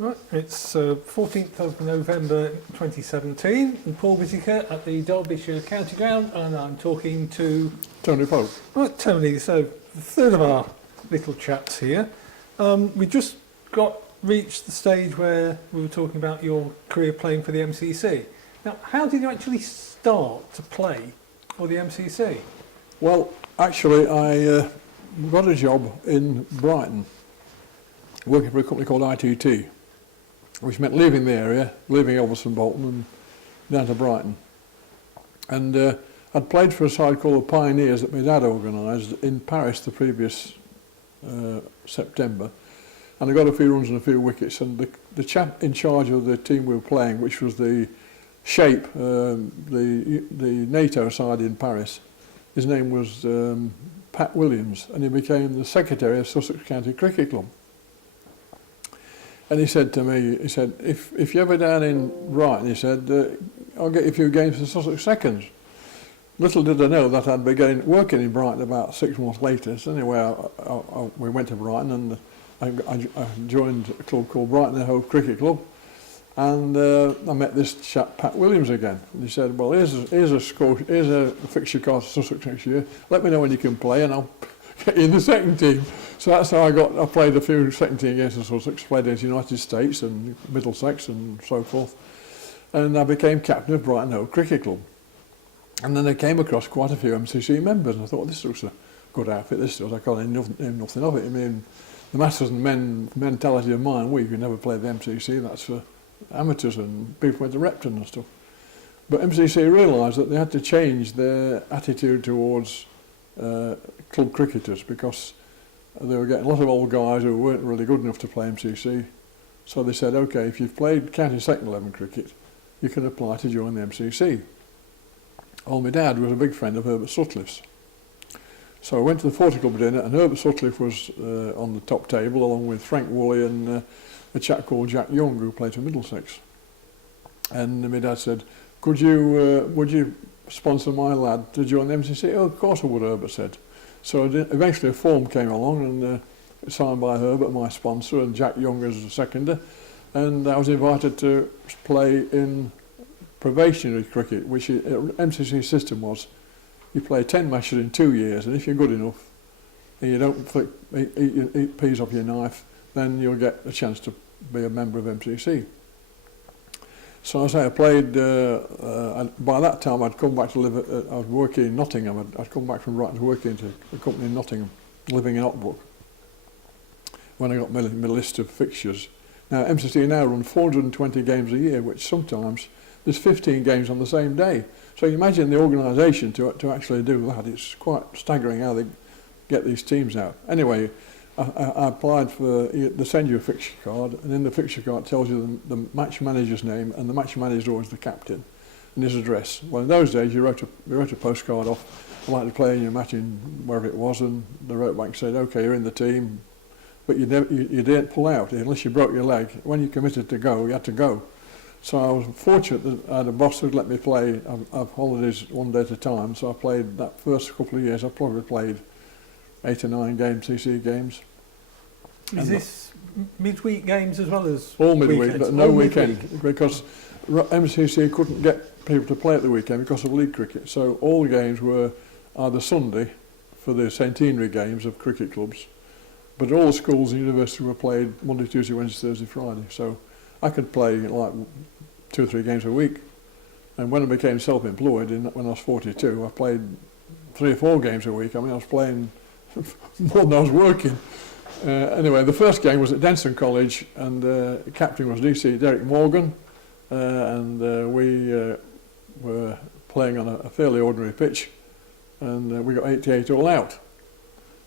Right, it's 14th of November 2017 in Probationary at the Derbyshire County Ground, and I'm talking to Tony Pope. Right, Tony, so the third of our little chats here. We just reached the stage where we were talking about your career playing for the MCC. Now, how did you actually start to play for the MCC? Well, actually, I got a job in Brighton, working for a company called ITT, which meant leaving the area, leaving Elveston Bolton and down to Brighton. And I'd played for a side called the Pioneers that my dad organised in Paris the previous September. And I got a few runs and a few wickets. And the chap in charge of the team we were playing, which was the Shape, the NATO side in Paris, his name was Pat Williams, and he became the secretary of Sussex County Cricket Club. And he said to me, he said, if you're ever down in Brighton, he said, I'll get you a few games for Sussex Seconds. Little did I know that I'd be working in Brighton about 6 months later. So anyway, we went to Brighton and I joined a club called Brighton Hove Cricket Club. And I met this chap, Pat Williams, again. And he said, well, here's a fixture card for Sussex next year. Let me know when you can play and I'll get you in the second team. So that's how I played a few second team games for Sussex, played against the United States and Middlesex and so forth. And I became captain of Brighton Hove Cricket Club. And then I came across quite a few MCC members and I thought, this looks a good outfit, this does. I can't know nothing of it. I mean, the masters and men mentality of mine, we could never play the MCC, that's for amateurs and people went to Repton and stuff. But MCC realised that they had to change their attitude towards club cricketers because they were getting a lot of old guys who weren't really good enough to play MCC. So they said, OK, if you've played county second 11 cricket, you can apply to join the MCC. Well, my dad was a big friend of Herbert Sutcliffe's. So I went to the 40 Club dinner and Herbert Sutcliffe was on the top table along with Frank Woolley and a chap called Jack Young who played for Middlesex. And my dad said, would you sponsor my lad to join the MCC? Oh, of course I would, Herbert said. So eventually a form came along and signed by Herbert, my sponsor, and Jack Young as a seconder. And I was invited to play in probationary cricket, which MCC system was, you play 10 matches in 2 years, and if you're good enough and you don't eat peas off your knife, then you'll get a chance to be a member of MCC. So as I played, by that time I'd come back to live, I was working in Nottingham, I'd come back from Brighton to work into a company in Nottingham, living in Ockbrook, when I got my list of fixtures. Now MCC now run 420 games a year, which sometimes there's 15 games on the same day. So you imagine the organisation to actually do that. It's quite staggering how they get these teams out. Anyway, I applied for, they send you a fixture card, and in the fixture card it tells you the match manager's name, and the match manager is always the captain, and his address. Well, in those days you wrote a postcard off, I'd like to play in your match in wherever it was, and they wrote back and said, OK, you're in the team, but you didn't pull out unless you broke your leg. When you committed to go, you had to go. So I was fortunate that I had a boss who'd let me play. I've holidays one day at a time, so I played that first couple of years. I probably played 8 or 9 CC games. Is this midweek games as well as all midweek, weekends? but no weekend, because MCC couldn't get people to play at the weekend because of league cricket. So all the games were either Sunday for the centenary games of cricket clubs, but all the schools and universities were played Monday, Tuesday, Wednesday, Thursday, Friday. So I could play like 2 or 3 games a week. And when I became self-employed, when I was 42, I played 3 or 4 games a week. I mean, I was playing more than I was working. Anyway, the first game was at Denson College, and the captain was DC Derek Morgan, and we were playing on a fairly ordinary pitch, and we got 88 all out.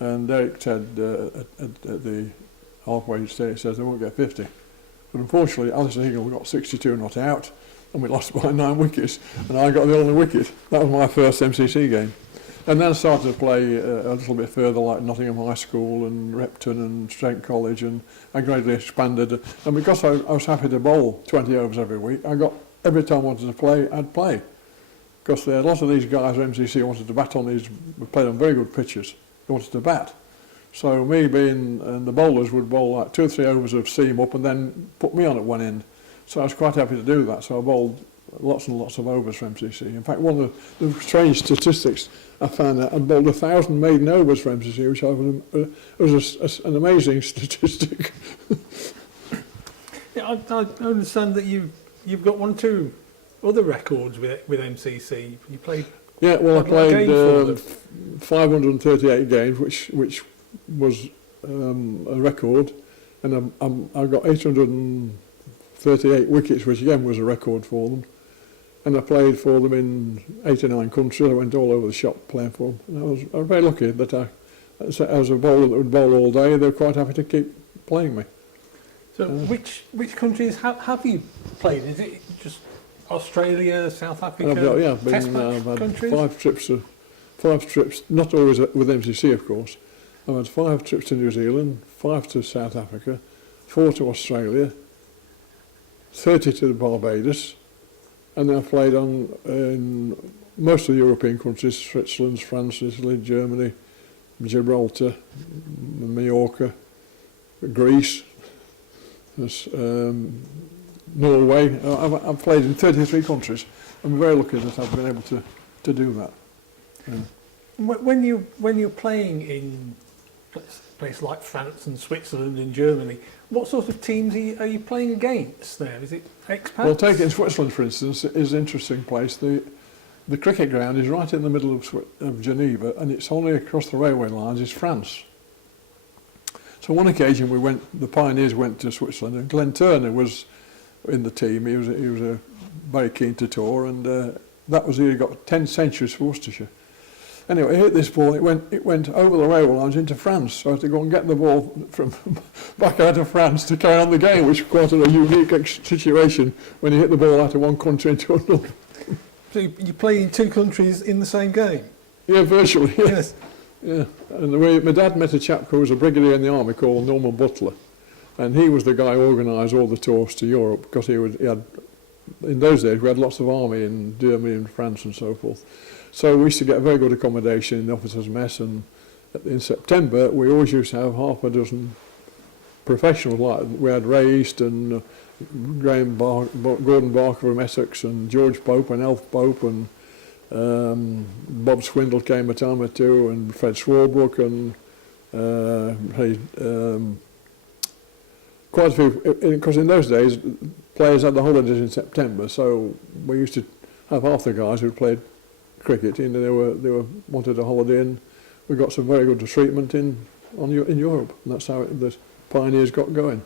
And Derek said at the halfway stage, says they won't get 50. But unfortunately, Alistair Higgle got 62 not out, and we lost by 9 wickets, and I got the only wicket. That was my first MCC game. And then I started to play a little bit further, like Nottingham High School and Repton and Trent College, and I gradually expanded. And because I was happy to bowl 20 overs every week, every time I wanted to play, I'd play. Because a lot of these guys at MCC wanted to bat on these, we played on very good pitches, they wanted to bat. So me and the bowlers would bowl like 2 or 3 overs of seam up and then put me on at one end. So I was quite happy to do that. So I bowled lots and lots of overs for MCC. In fact, one of the strange statistics I found out, I bowled 1,000 maiden overs for MCC, which was an amazing statistic. Yeah, I understand that you've got 1 or 2 other records with MCC. You played. Yeah, well, I quite a lot of played games for 538 games, which was a record, and I got 838 wickets, which again was a record for them. And I played for them in 89 countries. I went all over the shop playing for them. And I was very lucky that as a bowler that would bowl all day, they were quite happy to keep playing me. So which countries have you played? Is it just Australia, South Africa? I've Test been, match I've had countries? 5 trips, not always with MCC of course. I've had 5 trips to New Zealand, 5 to South Africa, 4 to Australia, 30 to Barbados, and then I've played in most of the European countries: Switzerland, France, Italy, Germany, Gibraltar, Mallorca, Greece, Norway. I've played in 33 countries. I'm very lucky that I've been able to do that. When you're playing in places like France and Switzerland and Germany, what sort of teams are you playing against there? Is it expats? Well, take it in Switzerland, for instance, is an interesting place. The cricket ground is right in the middle of Geneva, and it's only across the railway lines is France. So one occasion the Pioneers went to Switzerland, and Glenn Turner was in the team. He was very keen to tour, and that was he got 10 centuries for Worcestershire. Anyway, he hit this ball. It went over the railway lines into France. So I had to go and get the ball from back out of France to carry on the game, which was quite a unique situation when you hit the ball out of one country into another. So you play in 2 countries in the same game? Yeah, virtually. Yeah. Yes. Yeah. And my dad met a chap who was a brigadier in the army called Norman Butler, and he was the guy who organised all the tours to Europe, because he had, in those days we had lots of army in Germany and France and so forth. So we used to get very good accommodation in the officers' mess, and in September we always used to have half a dozen professionals. Like we had Ray Easton, Gordon Barker from Essex, and George Pope and Alf Pope, and Bob Swindle came a time or two, and Fred Swarbrook, and quite a few, because in those days players had the holidays in September, so we used to have half the guys who played cricket, and they wanted a holiday, and we got some very good treatment in Europe, and that's how the Pioneers got going.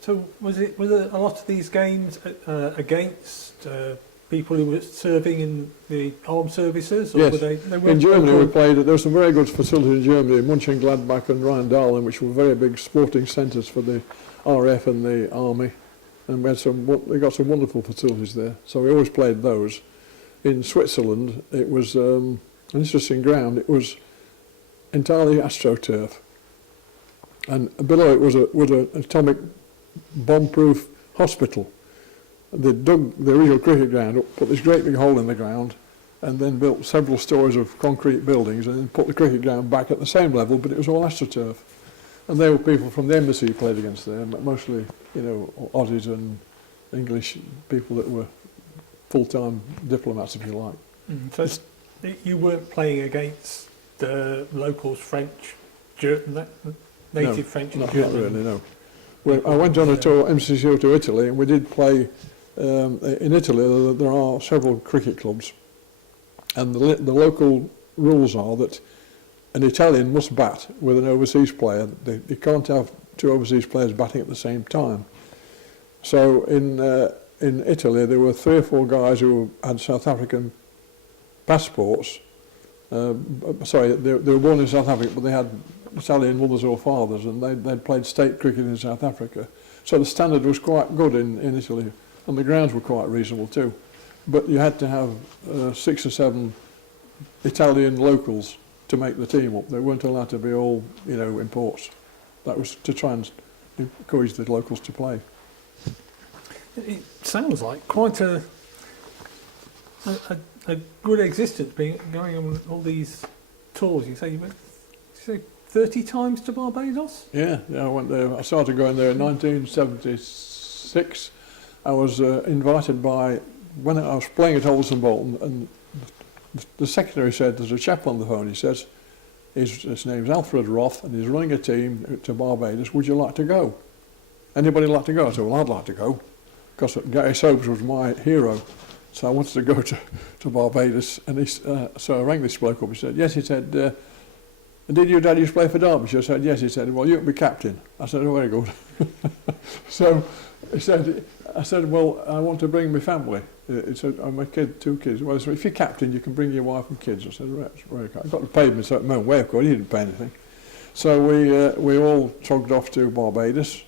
So was there a lot of these games against people who were serving in the armed services? Or Yes. were they In Germany we played, there were some very good facilities in Germany, Mönchengladbach and Rheindahlen, which were very big sporting centres for the RAF and the army, and we got some wonderful facilities there, so we always played those. In Switzerland it was an interesting ground. It was entirely astroturf, and below it was an atomic bomb-proof hospital. They dug the original cricket ground up, put this great big hole in the ground, and then built several stories of concrete buildings, and then put the cricket ground back at the same level, but it was all astroturf. And there were people from the embassy who played against them, mostly, Aussies and English people that were full-time diplomats, if you like. So you weren't playing against the locals, French, native French and not German? really, no. I went on a tour, MCC to Italy, and we did play. In Italy, there are several cricket clubs, and the local rules are that an Italian must bat with an overseas player. They can't have 2 overseas players batting at the same time. So in Italy, there were 3 or 4 guys who had South African passports. Sorry, they were born in South Africa, but they had Italian mothers or fathers, and they'd played state cricket in South Africa. So the standard was quite good in Italy, and the grounds were quite reasonable too. But you had to have 6 or 7 Italian locals to make the team up. They weren't allowed to be all, imports. That was to try and encourage the locals to play. It sounds like quite a good existence, going on all these tours. You say 30 times to Barbados? Yeah, I went there. I started going there in 1976. I was invited by, when I was playing at Olsen Bolton, and the secretary said, there's a chap on the phone, he says, his name's Alfred Roth, and he's running a team to Barbados. Would you like to go? Anybody like to go? I said, well, I'd like to go, because Gary Sobes was my hero. So I wanted to go to Barbados, and so I rang this bloke up. He said, yes. He said, did your dad used to play for Derbyshire? I said, yes. He said, well, you can be captain. I said, oh, very good. So I said, well, I want to bring my family. He said, I'm a kid, 2 kids. Well, so if you're captain, you can bring your wife and kids. I said, right, that's very good. I got to pay him a certain amount way, of course. He didn't pay anything. So we all tugged off to Barbados,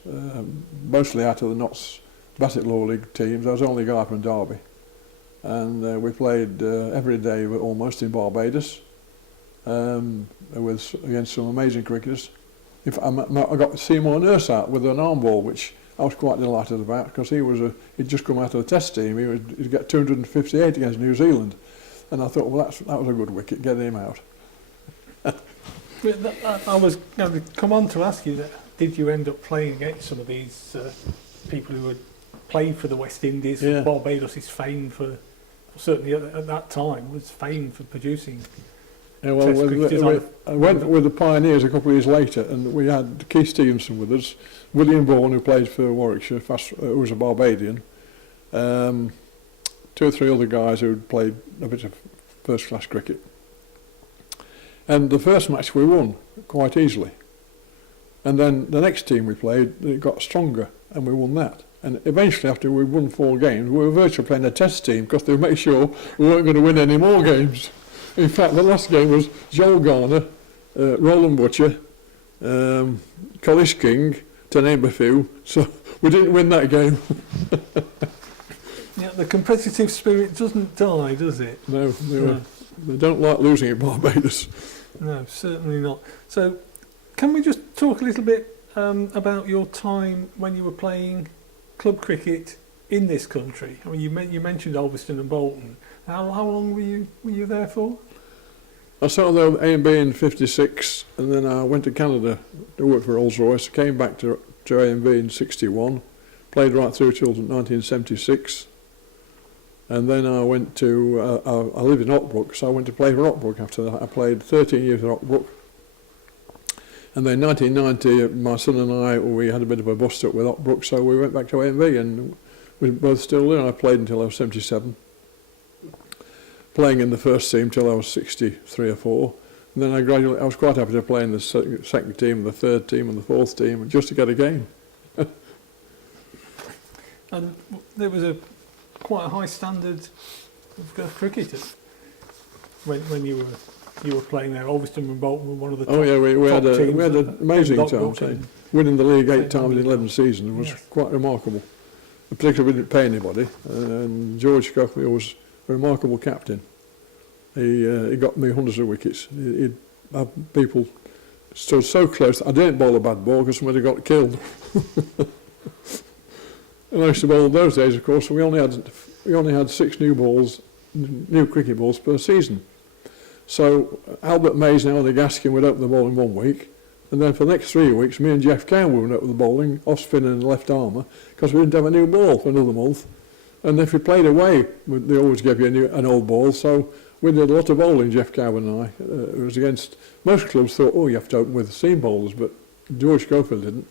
mostly out of the Notts Bassett Law League teams. I was the only guy from Derby. And we played every day almost in Barbados against some amazing cricketers. I got Seymour Nurse out with an arm ball, which I was quite delighted about, because he'd just come out of the test team. He'd get 258 against New Zealand, and I thought, well, that was a good wicket, get him out. I was going to come on to ask you that. Did you end up playing against some of these people who had played for the West Indies? Yeah. Barbados is famed for, certainly at that time, was famed for producing. Yeah, well, I went with the Pioneers a couple of years later, and we had Keith Stevenson with us, William Bourne, who played for Warwickshire, who was a Barbadian, 2 or 3 other guys who had played a bit of first-class cricket. And the first match we won quite easily. And then the next team we played, it got stronger, and we won that. And eventually, after we won 4 games, we were virtually playing a test team, because they made sure we weren't going to win any more games. In fact, the last game was Joel Garner, Roland Butcher, Collis King, to name a few. So we didn't win that game. Yeah, the competitive spirit doesn't die, does it? No, they don't like losing at Barbados. No, certainly not. So, can we just talk a little bit about your time when you were playing club cricket in this country? I mean, you mentioned Ulverston and Bolton. How long were you there for? I started there with A&B in 56, and then I went to Canada to work for Rolls-Royce. Came back to A&B in 61, played right through till 1976, and then I went to I lived in Ockbrook, so I went to play for Ockbrook after that. I played 13 years at Ockbrook, and then 1990 my son and I, we had a bit of a bust up with Ockbrook, so we went back to A&B, and we were both still there. I played until I was 77. Playing in the first team till I was 63 or 4, and then I was quite happy to play in the second team, the third team, and the fourth team, just to get a game. And there was quite a high standard of cricket when you were playing there. Ulverston and Bolton were one of the top. Oh yeah, we had an amazing time. Winning the league 8 times in 11 seasons was quite remarkable. Particularly we didn't pay anybody, and George Coakley was a remarkable captain. He got me hundreds of wickets. He'd have people stood so close. I didn't bowl a bad ball because somebody got killed. And I used to bowl those days, of course. We only had 6 new cricket balls per season. So Albert Mays and Alan Gaskin would open the ball in 1 week, and then for the next 3 weeks, me and Jeff Cowan would open the bowling, off spin and left armour, because we didn't have a new ball for another month. And if you played away, they always gave you an old ball. So we did a lot of bowling, Jeff Cowan and I. It was against, most clubs thought, oh, you have to open with seam bowlers, but George Schofield didn't.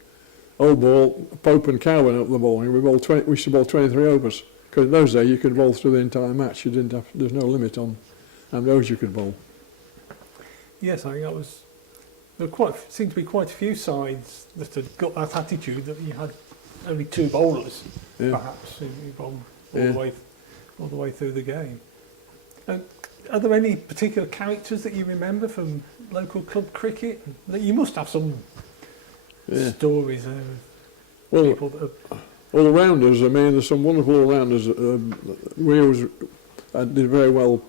Old ball, Pope and Cowan up the bowling. We used to bowl 23 overs, because in those days you could bowl through the entire match. There's no limit on how many overs you could bowl. Yes, I think that was. There seemed to be quite a few sides that had got that attitude that you had only 2 bowlers, perhaps, who bowled all the way through the game. Are there any particular characters that you remember from local club cricket? You must have some stories there of people that have... All-rounders, I mean, there's some wonderful all-rounders. We always did very well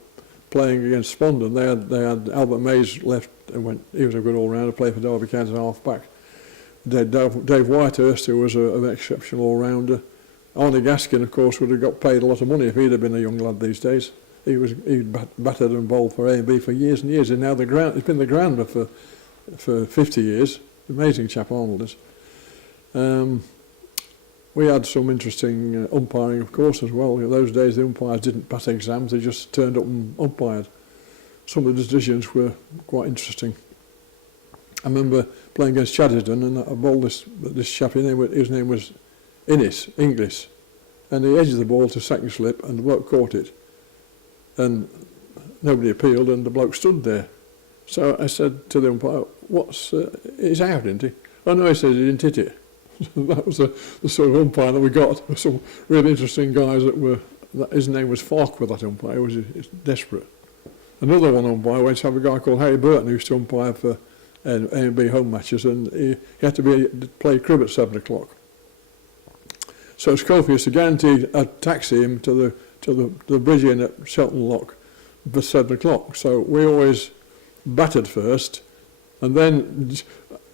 playing against Spondon. They had Albert Mays left and went. He was a good all-rounder, played for Derby County as half-back. Dave Whitehurst, who was an exceptional all-rounder. Arnie Gaskin, of course, would have got paid a lot of money if he'd have been a young lad these days. He'd battered and bowled for A&B for years and years, and now he's been the grounder for for 50 years. Amazing chap, Arnold is. We had some interesting umpiring, of course, as well. In those days, the umpires didn't pass exams; they just turned up and umpired. Some of the decisions were quite interesting. I remember playing against Chaddesden, and I bowled this chap. His name was Inglis, and he edged the ball to second slip, and the bloke caught it, and nobody appealed, and the bloke stood there. So I said to the umpire, he's out, isn't he? Oh no, he said he didn't hit it. That was the sort of umpire that we got. Some really interesting guys his name was Farquhar, that umpire. He was desperate. Another one umpire went to have a guy called Harry Burton, who used to umpire for A&B home matches, and he had to play crib at 7 o'clock. So Scofield used to guarantee a taxi him to the bridge inn at Shelton Lock for 7 o'clock. So we always batted first, and then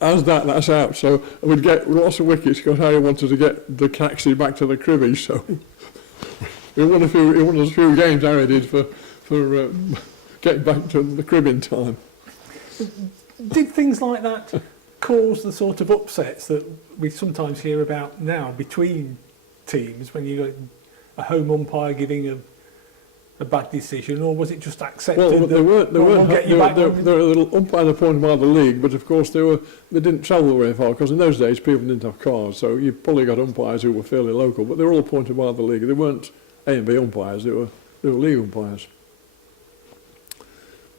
as that's out. So we'd get lots of wickets because Harry wanted to get the taxi back to the cribby. So he won a few games, Harry did, for getting back to the crib in time. Did things like that cause the sort of upsets that we sometimes hear about now between teams when you got a home umpire giving a bad decision, or was it just accepted? Well, there were umpires appointed by the league, but of course they didn't travel very far because in those days people didn't have cars, so you probably got umpires who were fairly local, but they were all appointed by the league. They weren't A&B umpires; they were league umpires.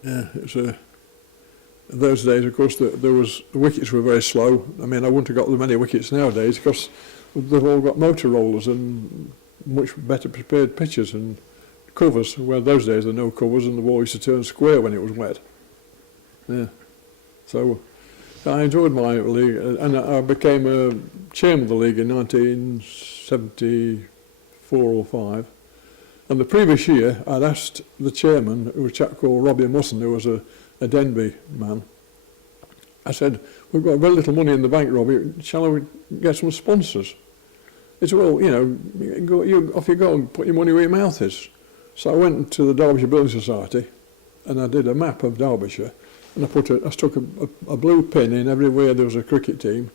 Yeah, in those days, of course, the wickets were very slow. I mean, I wouldn't have got that many wickets nowadays because they've all got motor rollers and much better prepared pitches and covers, where those days there were no covers and the ball used to turn square when it was wet. Yeah. So I enjoyed my league, and I became a chairman of the league in 1974 or 5. And the previous year, I'd asked the chairman, who was a chap called Robbie Musson, who was a Denby man. I said, "We've got very little money in the bank, Robbie. Shall we get some sponsors?" He said, "Well, off you go and put your money where your mouth is." So I went to the Derbyshire Building Society, and I did a map of Derbyshire, and I stuck a blue pin in everywhere there was a cricket team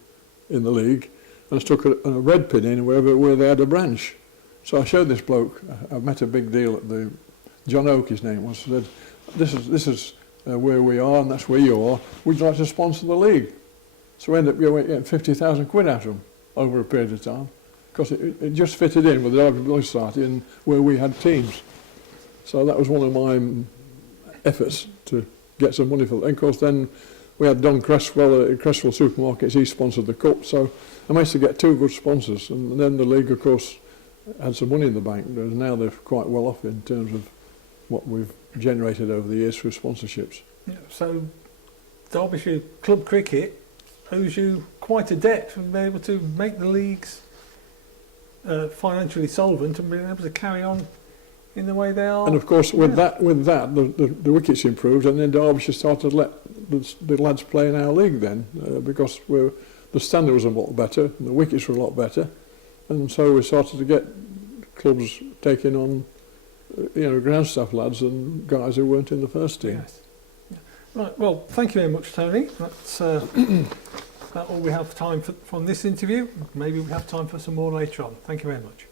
in the league, and I stuck a red pin in where they had a branch. So I showed this bloke. I met a big deal at John Oak, his name was. Said, "This is where we are, and that's where you are. Would you like to sponsor the league?" So we ended up getting 50,000 quid out of them over a period of time, because it just fitted in with the Derby Building Society and where we had teams. So that was one of my efforts to get some money for it. And of course then we had Don Cresswell at Cresswell Supermarkets, he sponsored the cup, so I managed to get 2 good sponsors, and then the league of course had some money in the bank. Now they're quite well off in terms of what we've generated over the years through sponsorships. Yeah, so Derbyshire Club Cricket owes you quite a debt for being able to make the leagues financially solvent and being able to carry on in the way they are. And of course with that the wickets improved, and then Derbyshire started to let the lads play in our league then, because the standard was a lot better and the wickets were a lot better, and so we started to get clubs taking on ground staff lads and guys who weren't in the first team. Yes. Yeah. Right, well, thank you very much, Tony. That's about all we have time for from this interview. Maybe we have time for some more later on. Thank you very much.